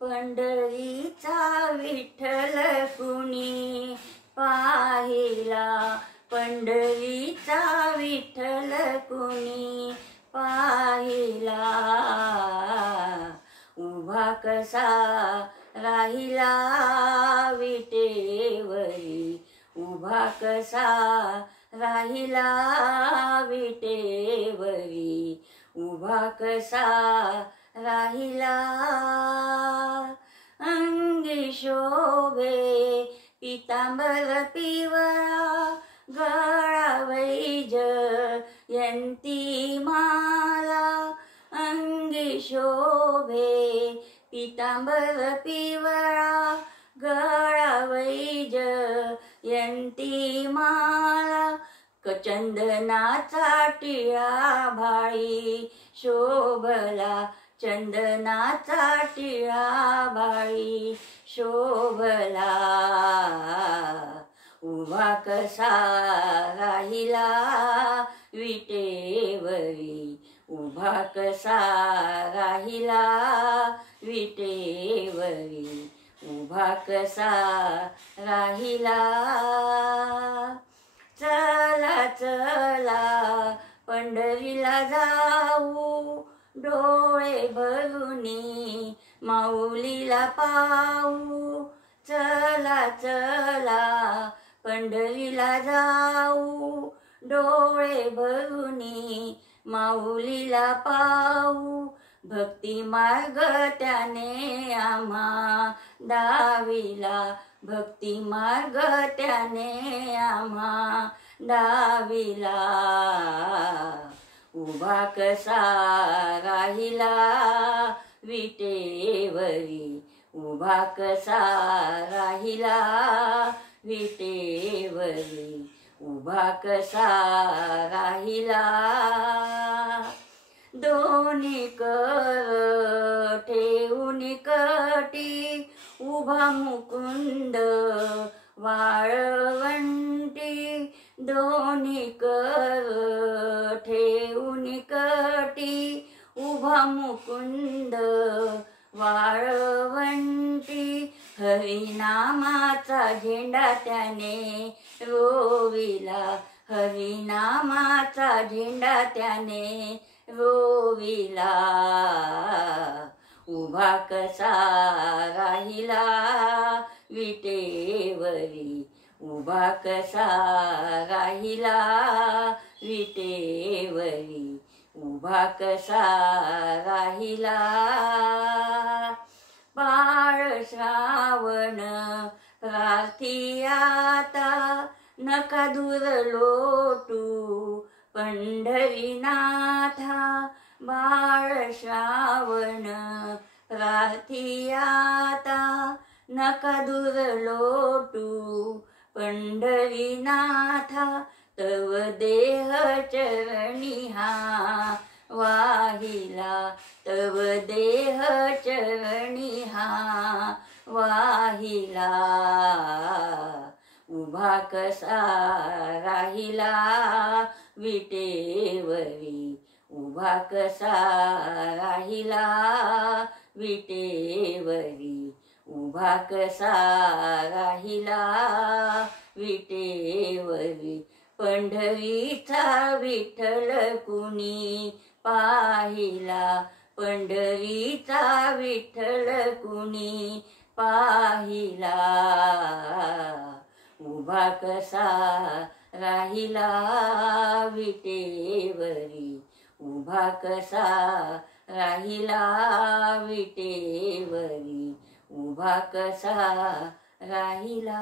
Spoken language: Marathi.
पंढरीचा विठ्ठल कुणी पाहिला, पंढरीचा विठ्ठल कुणी पाहिला, उभा कसा राहिला विटेवरी, उभा कसा राहिला विटेवरी, उभा कसा राहिला, अंगी शोभे पितांबर पिवळा, गळा वैजयंती माला, अंगी शोभे पितांबर पिवळा, गळा वैजयंती माला, चंदनाचा टिळा भाळी शोभला, चंदनाचा टिळा भाळी शोभला, उभा कसा राहिला विटेवरी, उभा कसा राहिला विटेवरी, उभा कसा राहिला. चला चला पंढरीला जाऊ, डोळे भरूनी माऊलीला पाहू, चला चला पंढरीला जाऊ, डोळे भरूनी माऊलीला पाहू, भक्ती मार्ग त्याने आम्हा दाविला, भक्ती मार्ग त्याने आम्हा दाविला, उभा कसा राहिला विटेवरी, उभा कसा राहिला विटेवरी, उभा कसा राहिला. दोन्ही कर ठेवून कटी, उभा मुकुंद वाळवंटी, दोन्ही कर ठेवून कटी, उभा मुकुंद वाळवंटी, हरिनामाचा झेंडा त्याने रोविला, हरिनामाचा झेंडा त्याने रोविला, उभा कसा राहिला विटेवरी, उभा कसा राहिला विटेवरी, उभा कसा राहिला. बाळ श्रावण प्रार्थी आता, नका दूर लोटू पंढरीनाथा, बाळ श्रावण प्रार्थी आता, नका दूर लोटू पंढरीनाथा, तव देह चरणी हा वाहिला, तव देह चरणी हा वाहिला, उभा कसा राहिला विटेवरी, उभा कसा राहिला विटेवरी, उभा कसा राहिला विटेवरी, पंढरीचा विठ्ठल कुणी पाहिला, पंढरीचा विठ्ठल कुणी पाहिला, उभा कसा राहिला विटेवरी, उभा कसा राहिला विटेवरी, उभा कसा राहिला.